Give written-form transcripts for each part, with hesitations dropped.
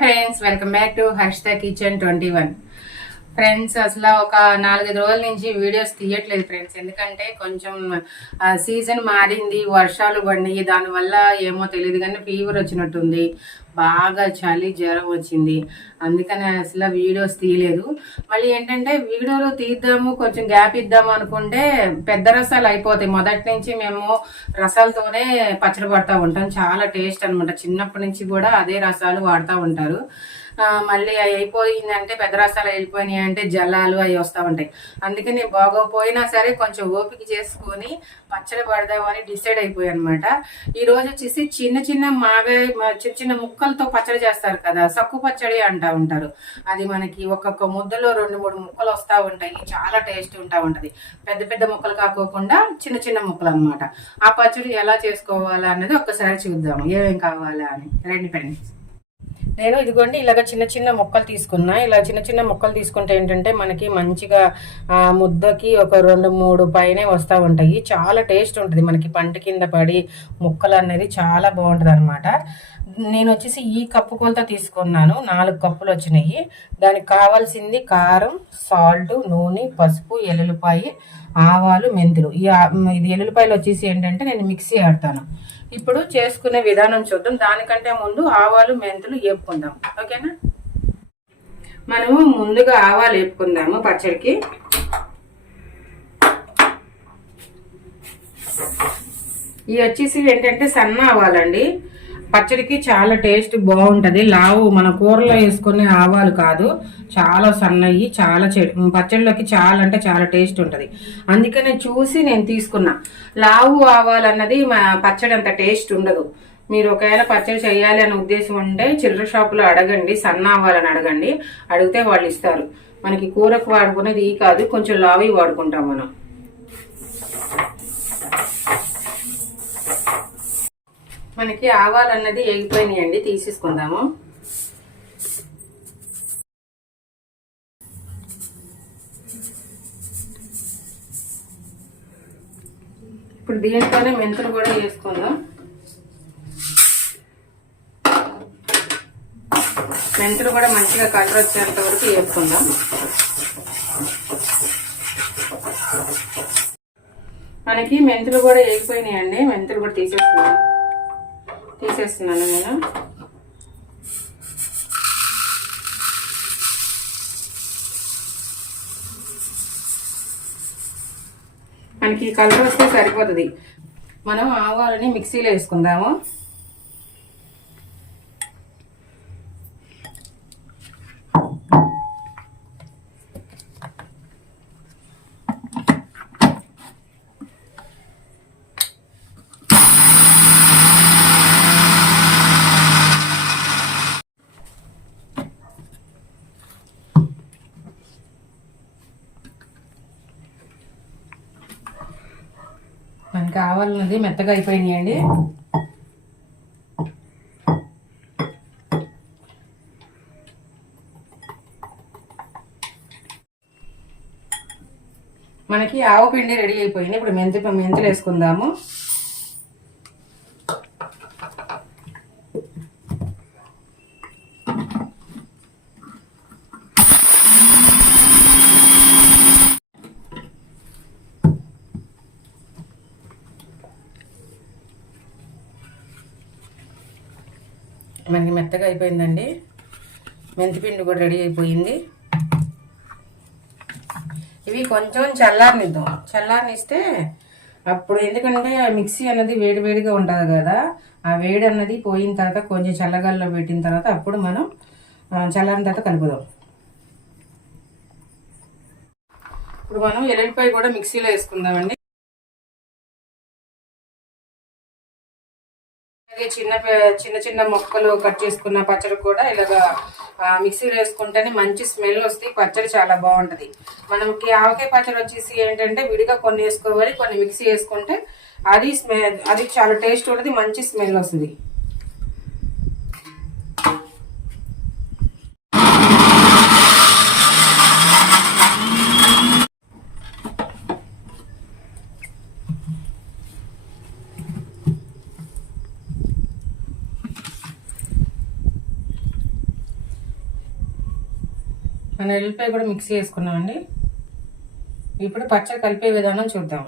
Friends, welcome back to Harshita kitchen 21. Friends, అసలు ఒక 4-5 రోజుల నుంచి వీడియోస్ తీయట్లేదు ఫ్రెండ్స్. ఎందుకంటే కొంచెం సీజన్ మారింది, వర్షాలు పడినాయి. దానివల్ల ఏమో తెలియదు కానీ ఫీవర్ వచ్చినట్టుంది, బాగా చలి జ్వరం వచ్చింది. అందుకని అసలు వీడియోస్ తీయలేదు. మళ్ళీ ఏంటంటే వీడియోలు తీద్దాము, కొంచెం గ్యాప్ ఇద్దాము అనుకుంటే పెద్ద రసాలు అయిపోతాయి. మొదటి నుంచి మేము రసాలతోనే పచ్చడి పడతా ఉంటాం. చాలా టేస్ట్ అనమాట. చిన్నప్పటి నుంచి కూడా అదే రసాలు వాడుతూ ఉంటారు. మళ్ళీ అవి అయిపోయిందంటే, పెద్ద రసాలు వెళ్ళిపోయినాయి అంటే జలాలు అవి వస్తూ ఉంటాయి. అందుకని బాగోపోయినా సరే కొంచెం ఓపిక చేసుకొని పచ్చడి పడదామని డిసైడ్ అయిపోయాయి అనమాట. ఈ రోజు వచ్చేసి చిన్న చిన్న ముక్కలతో పచ్చడి చేస్తారు కదా, సక్కు పచ్చడి అంటూ ఉంటారు. అది మనకి ఒక్కొక్క ముద్దలో 2-3 ముక్కలు వస్తూ ఉంటాయి. చాలా టేస్ట్ ఉంటా ఉంటది. పెద్ద పెద్ద ముక్కలు కాకోకుండా చిన్న చిన్న ముక్కలు అనమాట. ఆ పచ్చడి ఎలా చేసుకోవాలా అన్నది ఒక్కసారి చూద్దాము. ఏమేం కావాలా అని. రండి ఫ్రెండ్స్. నేను ఇదిగోండి ఇలాగ చిన్న చిన్న ముక్కలు తీసుకున్నా. ఇలా చిన్న చిన్న ముక్కలు తీసుకుంటే ఏంటంటే మనకి మంచిగా ముద్దకి ఒక 2-3 పైనే వస్తూ ఉంటాయి. చాలా టేస్ట్ ఉంటుంది. మనకి పంట కింద పడి ముక్కలు అనేది చాలా బాగుంటుంది అనమాట. నేను వచ్చేసి ఈ కప్పు కొలత తీసుకున్నాను. 4 కప్పులు వచ్చినాయి. దానికి కావాల్సింది కారం, సాల్ట్, నూనె, పసుపు, ఎల్లుల్లిపాయ, ఆవాలు, మెంతులు. ఇది ఎల్లుల్లిపాయలు వచ్చేసి ఏంటంటే నేను మిక్సీ ఆడతాను. ఇప్పుడు చేసుకునే విధానం చూద్దాం. దానికంటే ముందు ఆవాలు, మెంతులు వేపుకుందాం. ఓకేనా? మనము ముందుగా ఆవాలు వేపుకుందాము పచ్చడికి. ఇవి వచ్చేసి ఏంటంటే సన్న ఆవాలండి. పచ్చడికి చాలా టేస్ట్ బాగుంటుంది. లావు మన కూరలో వేసుకునే ఆవాలు కాదు, చాలా సన్నవి. చాలా పచ్చడిలోకి చాలా అంటే చాలా టేస్ట్ ఉంటుంది. అందుకనే చూసి నేను తీసుకున్నా. లావు ఆవాలు అన్నది మా పచ్చడి అంత టేస్ట్ ఉండదు. మీరు ఒకవేళ పచ్చడి చేయాలి అనే ఉద్దేశం ఉంటే చిల్లర షాపులో అడగండి, సన్న ఆవాలని అడగండి. అడిగితే వాళ్ళు ఇస్తారు. మనకి కూరకు వాడుకునేది ఈ కాదు, కొంచెం లావి వాడుకుంటాం మనం. మనకి ఆవాలు అన్నది ఎగిపోయినాయండి, తీసేసుకుందాము. ఇప్పుడు దీంట్లోనే మెంతులు కూడా వేసుకుందాం. మెంతులు కూడా మంచిగా కలర్ వచ్చేంత వరకు వేసుకుందాం. మనకి మెంతులు కూడా వేగిపోయినాయండి. మెంతులు కూడా తీసేస్తున్నాను నేను. మనకి కలర్ వస్తే సరిపోతుంది. మనం ఆవాలని మిక్సీలో వేసుకుందాము. మనకి కావాలన్నది మెత్తగా అయిపోయినాయండి. మనకి ఆవపిండి రెడీ అయిపోయింది. ఇప్పుడు మెంతులు వేసుకుందాము. మనకి మెత్తగా అయిపోయిందండి. మెంతిపిండి కూడా రెడీ అయిపోయింది. ఇవి కొంచెం చల్లారనిస్తే అప్పుడు, ఎందుకంటే మిక్సీ అన్నది వేడిగా ఉంటుంది కదా, ఆ వేడి అన్నది పోయిన తర్వాత కొంచెం చల్లగాల్లో పెట్టిన తర్వాత అప్పుడు మనం చల్లారిన తర్వాత కలుపుదాం. ఇప్పుడు మనం ఎల్లుల్లిపాయ కూడా మిక్సీలో వేసుకుందామండి. చిన్న ముక్కలు కట్ చేసుకున్న పచ్చడి కూడా ఇలాగా మిక్సీలో వేసుకుంటేనే మంచి స్మెల్ వస్తుంది. పచ్చడి చాలా బాగుంటుంది. మనకి ఆవకాయ పచ్చడి వచ్చేసి ఏంటంటే విడిగా కొన్ని వేసుకోవాలి, కొన్ని మిక్సీ వేసుకుంటే అది చాలా టేస్ట్ ఉంటుంది, మంచి స్మెల్ వస్తుంది. మన ఎల్లిపాయ కూడా మిక్సీ వేసుకున్నామండి. ఇప్పుడు పచ్చడి కలిపే విధానం చూద్దాం.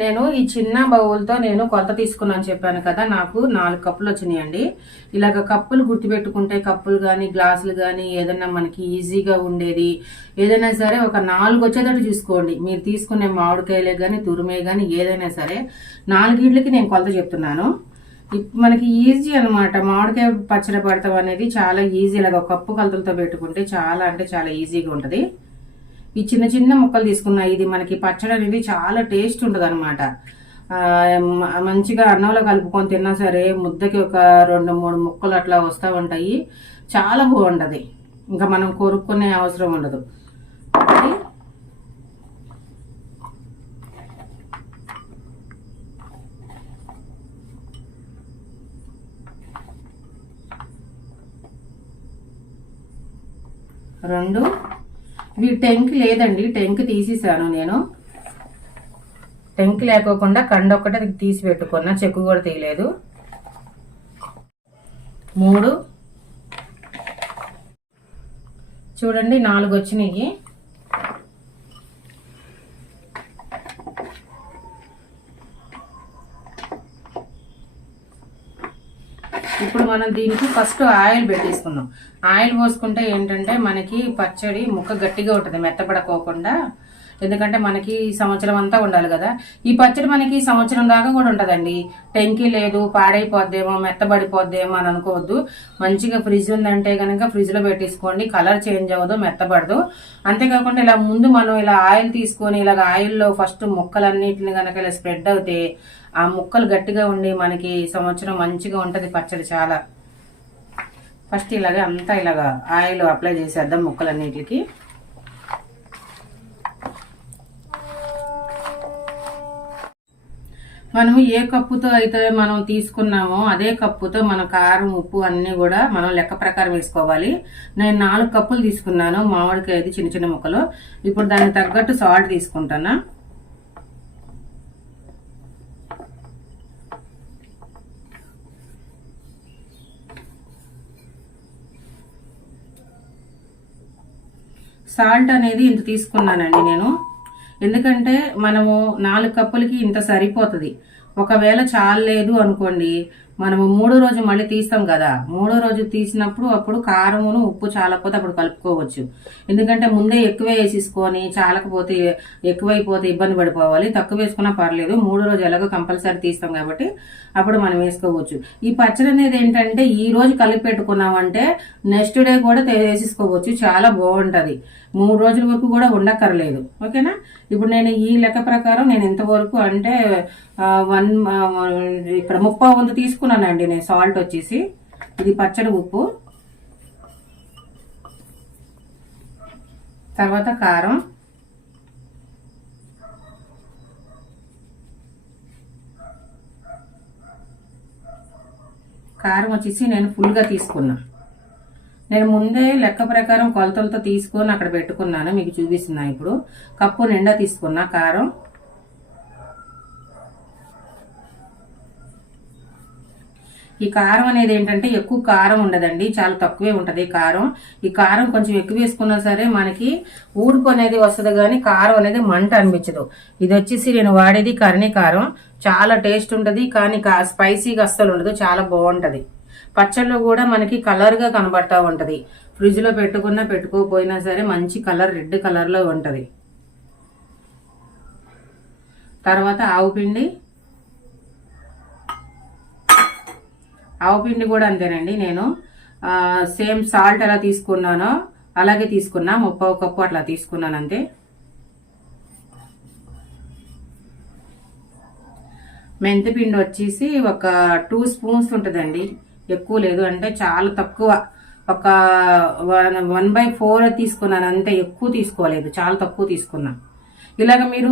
నేను ఈ చిన్న బౌల్తో నేను కొలత తీసుకున్నాను చెప్పాను కదా, నాకు 4 కప్పులు వచ్చినాయండి. ఇలాగ కప్పులు గుర్తుపెట్టుకుంటే కప్పులు కానీ గ్లాసులు కానీ ఏదైనా మనకి ఈజీగా ఉండేది ఏదైనా సరే ఒక 4 వచ్చేటట్టు చూసుకోండి. మీరు తీసుకునే మామిడికాయలే కానీ తురిమే కానీ ఏదైనా సరే 4 ఇడ్లకి నేను కొలత చెప్తున్నాను. మనకి ఈజీ అనమాట. మామిడికాయ పచ్చడి పడతాం అనేది చాలా ఈజీ. ఇలాగ కప్పు కొలతలతో పెట్టుకుంటే చాలా అంటే చాలా ఈజీగా ఉంటుంది. ఈ చిన్న చిన్న ముక్కలు తీసుకున్నా. ఇది మనకి పచ్చడి అనేది చాలా టేస్ట్ ఉంటుంది అనమాట. మంచిగా అన్నంలో కలుపుకొని తిన్నా సరే ముద్దకి ఒక 2-3 ముక్కలు అట్లా వస్తూ ఉంటాయి. చాలా బాగుంటుంది. ఇంకా మనం కొరుక్కునే అవసరం ఉండదు. రెండు ఇవి టెంక్ లేదండి, టెంక్ తీసేసాను నేను. టెంక్ లేకోకుండా కండ ఒక్కటే తీసి పెట్టుకున్నా, చెక్కు కూడా తీయలేదు. 3 చూడండి 4 వచ్చినాయి. ఇప్పుడు మనం దీనికి ఫస్ట్ ఆయిల్ పెట్టేసుకుందాం. ఆయిల్ పోసుకుంటే ఏంటంటే మనకి పచ్చడి ముక్క గట్టిగా ఉంటుంది, మెత్తపడకోకుండా. ఎందుకంటే మనకి సంవత్సరం అంతా ఉండాలి కదా. ఈ పచ్చడి మనకి సంవత్సరం దాకా కూడా ఉంటుందండి. టెంకి లేదు, పాడైపోద్దేమో, మెత్తబడిపోద్దేమో అని అనుకోవద్దు. మంచిగా ఫ్రిడ్జ్ ఉందంటే కనుక ఫ్రిడ్జ్లో పెట్టేసుకోండి. కలర్ చేంజ్ అవ్వదు, మెత్తబడదు. అంతేకాకుండా ఇలా ముందు మనం ఇలా ఆయిల్ తీసుకొని ఇలాగ ఆయిల్లో ఫస్ట్ ముక్కలన్నిటిని కనుక ఇలా స్ప్రెడ్ అవుతే ఆ ముక్కలు గట్టిగా ఉండి మనకి సంవత్సరం మంచిగా ఉంటుంది పచ్చడి చాలా. ఫస్ట్ ఇలాగే అంతా ఇలాగా ఆయిల్ అప్లై చేసేద్దాం ముక్కలన్నిటికి. మనము ఏ కప్పుతో అయితే మనం తీసుకున్నామో అదే కప్పుతో మన కారం ఉప్పు అన్ని కూడా మనం లెక్క ప్రకారం వేసుకోవాలి. నేను 4 కప్పులు తీసుకున్నాను మామిడికాయది చిన్న చిన్న ముక్కలు. ఇప్పుడు దానికి తగ్గట్టు సాల్ట్ తీసుకుంటాను. సాల్ట్ అనేది ఇంత తీసుకున్నానండి నేను. ఎందుకంటే మనము 4 కప్పులకి ఇంత సరిపోతుంది. ఒకవేళ చాలలేదు అనుకోండి, మనము 3వ రోజు మళ్ళీ తీస్తాం కదా, 3వ రోజు తీసినప్పుడు అప్పుడు కారమును ఉప్పు చాలకపోతే అప్పుడు కలుపుకోవచ్చు. ఎందుకంటే ముందే ఎక్కువ వేసేసుకొని చాలకపోతే ఎక్కువైపోతే ఇబ్బంది పడిపోవాలి. తక్కువ వేసుకున్నా పర్లేదు, 3వ రోజు ఎలాగో కంపల్సరీ తీస్తాం కాబట్టి అప్పుడు మనం వేసుకోవచ్చు. ఈ పచ్చడి అనేది ఏంటంటే ఈ రోజు కలిపి పెట్టుకున్నామంటే నెక్స్ట్ డే కూడా వేసేసుకోవచ్చు. చాలా బాగుంటది. 3 రోజుల వరకు కూడా ఉండక్కర్లేదు. ఓకేనా. ఇప్పుడు నేను ఈ లెక్క ప్రకారం నేను ఇంతవరకు అంటే ఇక్కడ 30 వంతు తీసుకున్నానండి నేను సాల్ట్ వచ్చేసి. ఇది పచ్చడి ఉప్పు, తర్వాత కారం, కారం వచ్చేసి నేను ఫుల్గా తీసుకున్నా. నేను ముందే లెక్క ప్రకారం కొలతలతో తీసుకొని అక్కడ పెట్టుకున్నాను, మీకు చూపిస్తున్నా. ఇప్పుడు కప్పు నిండా తీసుకున్నా కారం. ఈ కారం అనేది ఏంటంటే ఎక్కువ కారం ఉండదండి, చాలా తక్కువే ఉంటది కారం. ఈ కారం కొంచెం ఎక్కువ వేసుకున్నా సరే మనకి ఊడుపు అనేది వస్తుంది, కానీ కారం అనేది మంట అనిపించదు. ఇది వచ్చేసి నేను వాడేది కర్ణి కారం. చాలా టేస్ట్ ఉంటది, కానీ స్పైసీగా అస్సలు ఉండదు, చాలా బాగుంటది. పచ్చళ్ళు కూడా మనకి కలర్ గా కనబడతా ఉంటది. ఫ్రిడ్జ్ లో పెట్టుకున్నా పెట్టుకోపోయినా సరే మంచి కలర్, రెడ్ కలర్ లో ఉంటది. తర్వాత ఆవు పిండి. ఆవు పిండి కూడా అంతేనండి. నేను సేమ్ సాల్ట్ ఎలా తీసుకున్నానో అలాగే తీసుకున్నా, 30 కప్పు అట్లా తీసుకున్నాను అంతే. మెంతి పిండి వచ్చేసి ఒక 2 స్పూన్స్ ఉంటుందండి, ఎక్కువ లేదు. అంటే చాలా తక్కువ, ఒక 1/4 తీసుకున్నాను అంతే, ఎక్కువ తీసుకోలేదు, చాలా తక్కువ తీసుకున్నా. ఇలాగ మీరు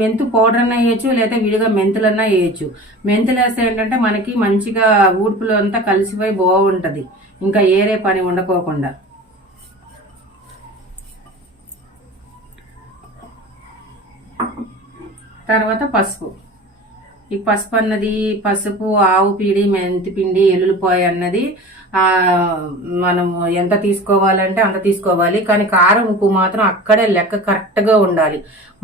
మెంతు పౌడర్ అన్నా వేయచ్చు, లేదా విడిగా మెంతులన్నా వేయచ్చు. మెంతులు వేస్తే ఏంటంటే మనకి మంచిగా ఊడుపులో అంతా కలిసిపోయి బాగుంటది, ఇంకా ఏరే పని ఉండకోకుండా. తర్వాత పసుపు. ఈ పసుపు అన్నది పసుపు, ఆవు పిండి, మెంతి పిండి, ఎల్లుల్లిపాయ అన్నది మనము ఎంత తీసుకోవాలంటే అంత తీసుకోవాలి. కానీ కారం ఉప్పు మాత్రం అక్కడే లెక్క కరెక్ట్గా ఉండాలి.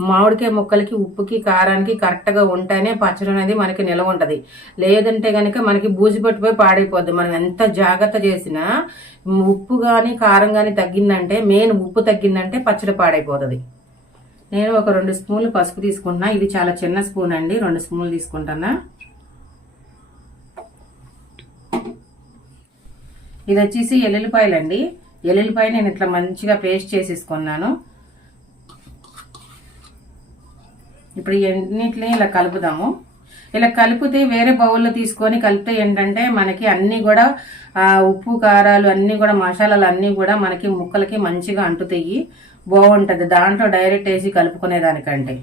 మామిడికాయ ముక్కలకి ఉప్పుకి కారానికి కరెక్ట్గా ఉంటేనే పచ్చడి అనేది మనకి నిలవ ఉంటుంది. లేదంటే కనుక మనకి బూజు పట్టిపోయి పాడైపోద్ది. మనం ఎంత జాగ్రత్త చేసినా ఉప్పు కానీ కారం కానీ తగ్గిందంటే, మెయిన్ ఉప్పు తగ్గిందంటే పచ్చడి పాడైపోతుంది. నేను ఒక 2 స్పూన్లు పసుపు తీసుకుంటున్నా. ఇది చాలా చిన్న స్పూన్ అండి, 2 స్పూన్లు తీసుకుంటున్నా. ఇది వచ్చేసి ఎల్లుల్లిపాయలు అండి. ఎల్లుల్లిపాయ నేను ఇట్లా మంచిగా పేస్ట్ చేసేసుకున్నాను. ఇప్పుడు ఎన్నిటిని ఇలా కలుపుదాము. ఇలా కలిపితే వేరే బౌల్లో తీసుకొని కలిపితే ఏంటంటే మనకి అన్నీ కూడా ఉప్పు కారాలు అన్నీ కూడా మసాలాలు అన్నీ కూడా మనకి ముక్కలకి మంచిగా అంటుతాయి, బాగుంటుంది దాంట్లో డైరెక్ట్ వేసి కలుపుకునే దానికంటే.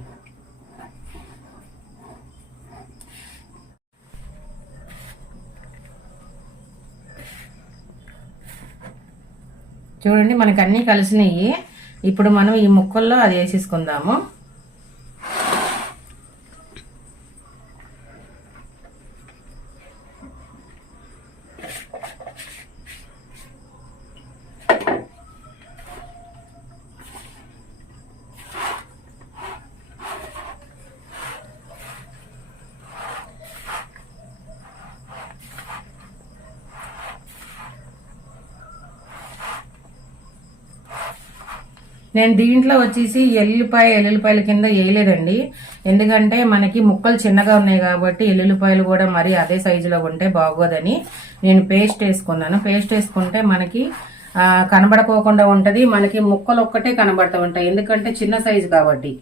చూడండి మనకి అన్నీ కలిసినాయి. ఇప్పుడు మనం ఈ ముక్కల్లో అది వేసేసుకుందాము. నేను దీంట్లో వచ్చేసి ఎల్లుల్లిపాయల కింద వేయలేదండి. ఎందుకంటే మనకి ముక్కలు చిన్నగా ఉన్నాయి కాబట్టి ఎల్లుల్లిపాయలు కూడా మరి అదే సైజులో ఉంటే బాగోదని నేను పేస్ట్ వేసుకున్నాను. పేస్ట్ వేసుకుంటే మనకి కనబడకోకుండా ఉంటది, మనకి ముక్కలు ఒక్కటే కనబడతా ఉంటాయి, ఎందుకంటే చిన్న సైజు కాబట్టి.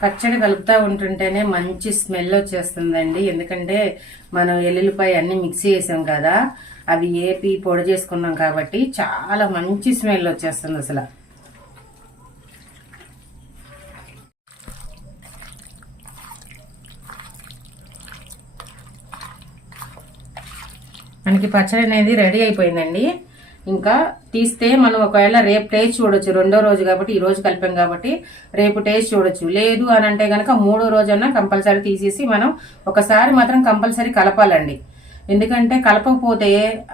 పచ్చడి కలుపుతూ ఉంటుంటేనే మంచి స్మెల్ వచ్చేస్తుందండి. ఎందుకంటే మనం ఎల్లుల్లిపాయ అన్ని మిక్సీ చేసాం కదా, అవి ఏపి పొడి చేసుకున్నాం కాబట్టి చాలా మంచి స్మెల్ వచ్చేస్తుంది అసలు. మనకి పచ్చడి అనేది రెడీ అయిపోయిందండి. ఇంకా తీస్తే మనం ఒకవేళ రేపు టేస్ట్ చూడొచ్చు, 2వ రోజు కాబట్టి ఈ రోజు కలిపాం కాబట్టి రేపు టేస్ట్ చూడొచ్చు. లేదు అని అంటే కనుక 3వ రోజన్నా కంపల్సరీ తీసేసి మనం ఒకసారి మాత్రం కంపల్సరీ కలపాలండి. ఎందుకంటే కలపకపోతే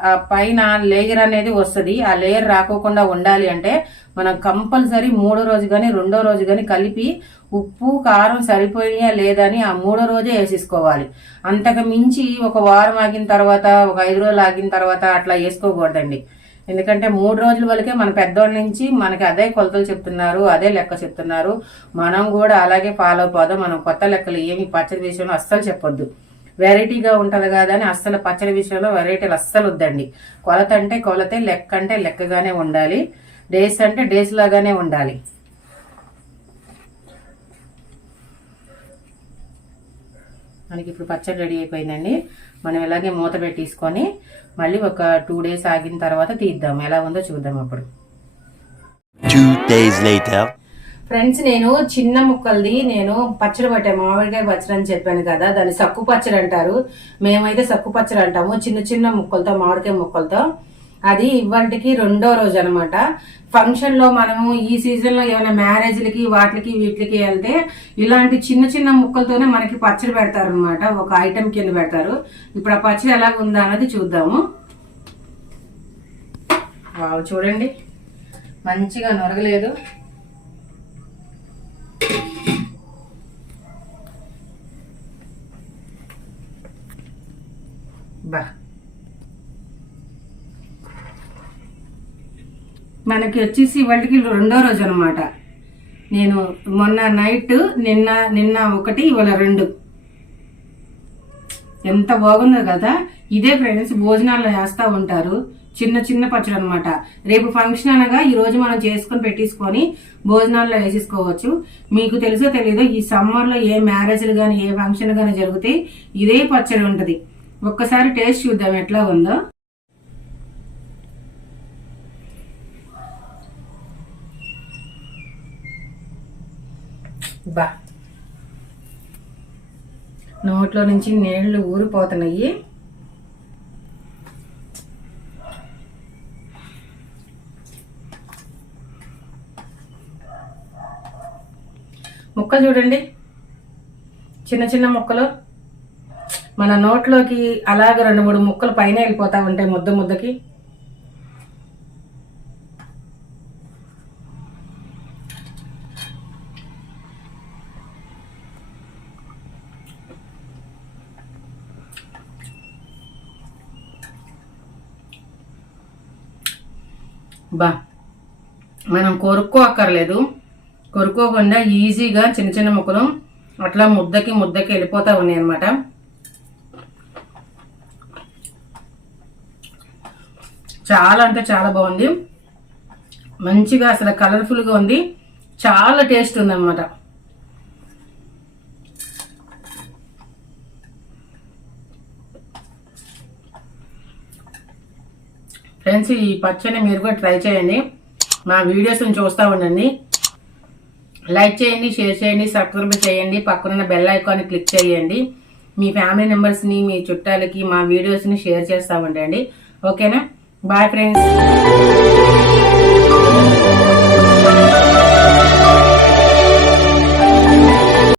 ఆ పైన లేయర్ అనేది వస్తుంది. ఆ లేయర్ రాకోకుండా ఉండాలి అంటే మనం కంపల్సరీ 3వ రోజు కానీ 2వ రోజు కానీ కలిపి ఉప్పు కారం సరిపోయా లేదని ఆ 3వ రోజే వేసేసుకోవాలి. అంతకు మించి ఒక వారం ఆగిన తర్వాత, ఒక 5 రోజులు ఆగిన తర్వాత అట్లా వేసుకోకూడదండి. ఎందుకంటే 3 రోజుల వరకే మన పెద్దోళ్ళ నుంచి మనకి అదే కొలతలు చెప్తున్నారు, అదే లెక్క చెప్తున్నారు. మనం కూడా అలాగే ఫాలో అయిపోదాం. మనం కొత్త లెక్కలు ఏమి పచ్చడి విషయంలో అస్సలు చెప్పొద్దు. వెరైటీగా ఉంటది కదా అని అస్సలు పచ్చడి విషయంలో వెరైటీలు అస్సలు వద్దండి. కొలత అంటే కొలతే, లెక్క అంటే లెక్కగానే ఉండాలి, డేస్ అంటే డేస్ లాగానే ఉండాలి. మనకి ఇప్పుడు పచ్చడి రెడీ అయిపోయిందండి. మనం ఇలాగే మూత పెట్టేసుకొని మళ్ళీ ఒక 2 days ఆగిన తర్వాత తీద్దాం, ఎలా ఉందో చూద్దాం. అప్పుడు 2 days later. ఫ్రెండ్స్, నేను చిన్న ముక్కలది నేను పచ్చడి పట్టాను, మామిడికాయ పచ్చడి అని చెప్పాను కదా, దాన్ని సక్కు పచ్చడి అంటారు. మేమైతే సక్కు పచ్చడి అంటాము, చిన్న చిన్న ముక్కలతో, మామిడికాయ ముక్కలతో. అది ఇవాళకి 2వ రోజు అనమాట. ఫంక్షన్ లో మనము ఈ సీజన్ లో ఏమైనా మ్యారేజ్లకి వాటికి వీటికి వెళ్తే ఇలాంటి చిన్న చిన్న ముక్కలతోనే మనకి పచ్చడి పెడతారు అనమాట, ఒక ఐటెం కింద పెడతారు. ఇప్పుడు ఆ పచ్చడి ఎలాగ ఉందా అన్నది చూద్దాము. చూడండి మంచిగా నొరగలేదు. బా, మనకి వచ్చేసి ఇవాళకి 2వ రోజు అనమాట. నేను మొన్న నైట్, నిన్న ఒకటి, ఇవాళ 2. ఎంత బాగుందో కదా. ఇదే ఫ్రెండ్స్ భోజనాల్లో వేస్తా ఉంటారు, చిన్న చిన్న పచ్చడి అనమాట. రేపు ఫంక్షన్ అనగా ఈ రోజు మనం చేసుకుని పెట్టేసుకొని భోజనాల్లో వేసేసుకోవచ్చు. మీకు తెలుసో తెలీదో, ఈ సమ్మర్ లో ఏ మ్యారేజ్లు గాని ఏ ఫంక్షన్ గాని జరిగితే ఇదే పచ్చడి ఉంటది. ఒక్కసారి టేస్ట్ చూద్దాం ఎట్లా ఉందో. బా నోట్లో నుంచి నీళ్లు ఊరిపోతున్నాయి. ముక్కలు చూడండి, చిన్న చిన్న ముక్కలు. మన నోట్లోకి అలాగ 2-3 ముక్కలు పైన వెళ్ళిపోతా ఉంటాయి ముద్ద ముద్దకి. బా మనం కొరుక్కోక్కర్లేదు, కొరుక్కోకుండా ఈజీగా చిన్న చిన్న ముక్కలు అట్లా ముద్దకి వెళ్ళిపోతా ఉన్నాయి అన్నమాట. చాలా అంటే చాలా బాగుంది, మంచిగా అసలు కలర్ఫుల్గా ఉంది, చాలా టేస్ట్ ఉంది అన్నమాట. ఫ్రెండ్స్ ఈ పచ్చని మీరు కూడా ట్రై చేయండి, మా వీడియోస్ని చూస్తూ ఉండండి. లైక్ చేయండి, షేర్ చేయండి, సబ్స్క్రైబ్ చేయండి, పక్కనున్న బెల్ ఐకాన్ని క్లిక్ చేయండి. మీ ఫ్యామిలీ మెంబర్స్ని, మీ చుట్టాలకి మా వీడియోస్ని షేర్ చేస్తూ ఉండండి. ఓకేనా? Bye friends.